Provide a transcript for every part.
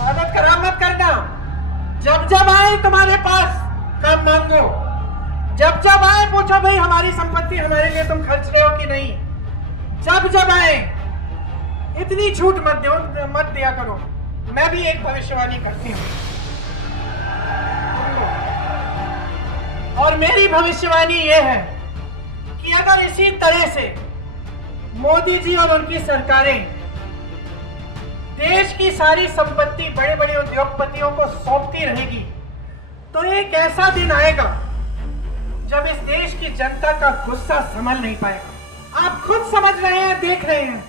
आदत खराब मत करना। जब जब आए तुम्हारे पास कम मांगो, जब जब आए पूछो भाई हमारी संपत्ति हमारे लिए तुम खर्च रहे हो कि नहीं। जब जब आए इतनी छूट मत दिया करो। मैं भी एक भविष्यवाणी करती हूँ और मेरी भविष्यवाणी ये है कि अगर इसी तरह से मोदी जी और उनकी सरकारें देश की सारी संपत्ति बड़े बड़े उद्योगपतियों को सौंपती रहेगी तो एक ऐसा दिन आएगा जब इस देश की जनता का गुस्सा संभल नहीं पाएगा। आप खुद समझ रहे हैं, देख रहे हैं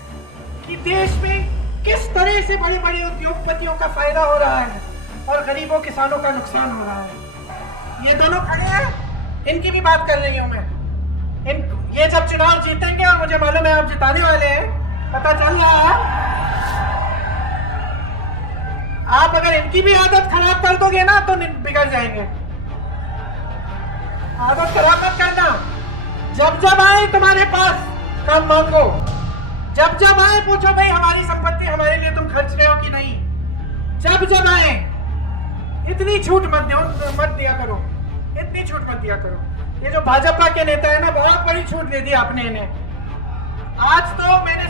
कि देश में किस तरह से बड़े बड़े उद्योगपतियों का फायदा हो रहा है और गरीबों किसानों का नुकसान हो रहा है। ये दोनों खड़े हैं, इनकी भी बात कर रही हूं मैं। ये जब चुनाव जीतेंगे और मुझे मालूम है आप जिताने वाले हैं, पता चल रहा है, आप अगर इनकी भी आदत खराब कर दोगे ना तो बिगड़ जाएंगे। आदत खराब मत करना। जब जब आए तुम्हारे पास कम मांगो, जब जब आए पूछो भाई हमारी संपत्ति हमारे लिए तुम खर्च रहे हो कि नहीं। जब जब आए इतनी छूट मत दिया करो, इतनी छूट मत दिया करो। ये जो भाजपा के नेता है ना, बहुत बड़ी छूट दे दी आपने इन्हें। आज तो मैंने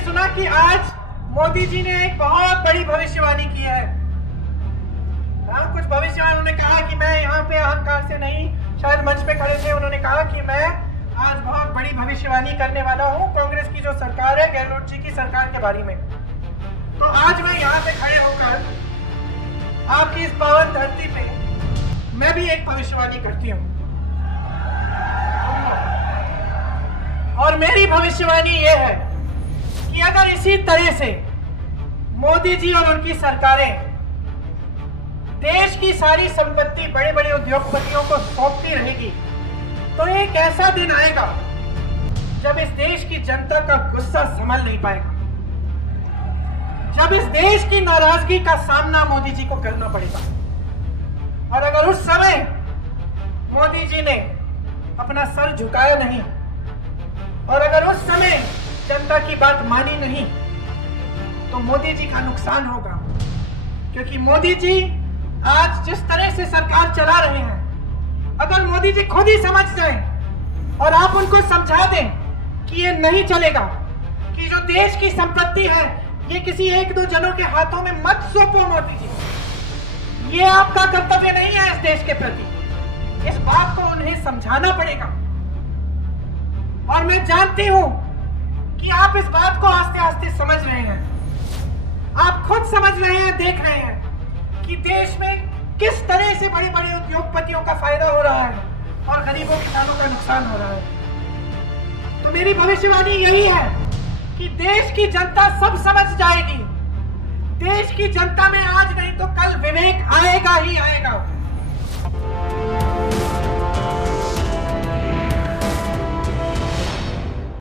सुना कि आज मोदी जी ने एक बहुत बड़ी भविष्यवाणी की है। हाँ, कुछ भविष्यवाणी उन्होंने कहा कि मैं यहाँ पे अहंकार से नहीं, शायद मंच पे खड़े थे, उन्होंने कहा कि मैं आज बहुत बड़ी भविष्यवाणी करने वाला हूँ कांग्रेस की जो सरकार है, गहलोत जी की सरकार के बारे में। तो आज मैं यहाँ पे खड़े होकर आपकी इस पावन धरती पे मैं भी एक भविष्यवाणी करती हूँ और मेरी भविष्यवाणी ये है कि अगर इसी तरह से मोदी जी और उनकी सरकारें देश की सारी संपत्ति बड़े बड़े उद्योगपतियों को सौंपती रहेगी तो एक ऐसा दिन आएगा जब इस देश की जनता का गुस्सा संभल नहीं पाएगा, जब इस देश की नाराजगी का सामना मोदी जी को करना पड़ेगा। और अगर उस समय मोदी जी ने अपना सर झुकाया नहीं और अगर उस समय जनता की बात मानी नहीं तो मोदी जी का नुकसान होगा। क्योंकि मोदी जी आज जिस तरह से सरकार चला रहे हैं, अगर मोदी जी खुद ही समझ जाएं और आप उनको समझा दें कि ये नहीं चलेगा, कि जो देश की संपत्ति है ये किसी एक दो जनों के हाथों में मत सौंपो मोदी जी, ये आपका कर्तव्य नहीं है इस देश के प्रति। इस बात को उन्हें समझाना पड़ेगा। और मैं जानती हूं कि आप इस बात को आस्ते आस्ते समझ रहे हैं, आप खुद समझ रहे हैं, देख रहे हैं कि देश में किस तरह से बड़े बड़े उद्योगपतियों का फायदा हो रहा है और गरीबों किसानों का नुकसान हो रहा है। तो मेरी भविष्यवाणी यही है कि देश की जनता सब समझ जाएगी। देश की जनता में आज नहीं तो कल विवेक आएगा ही आएगा।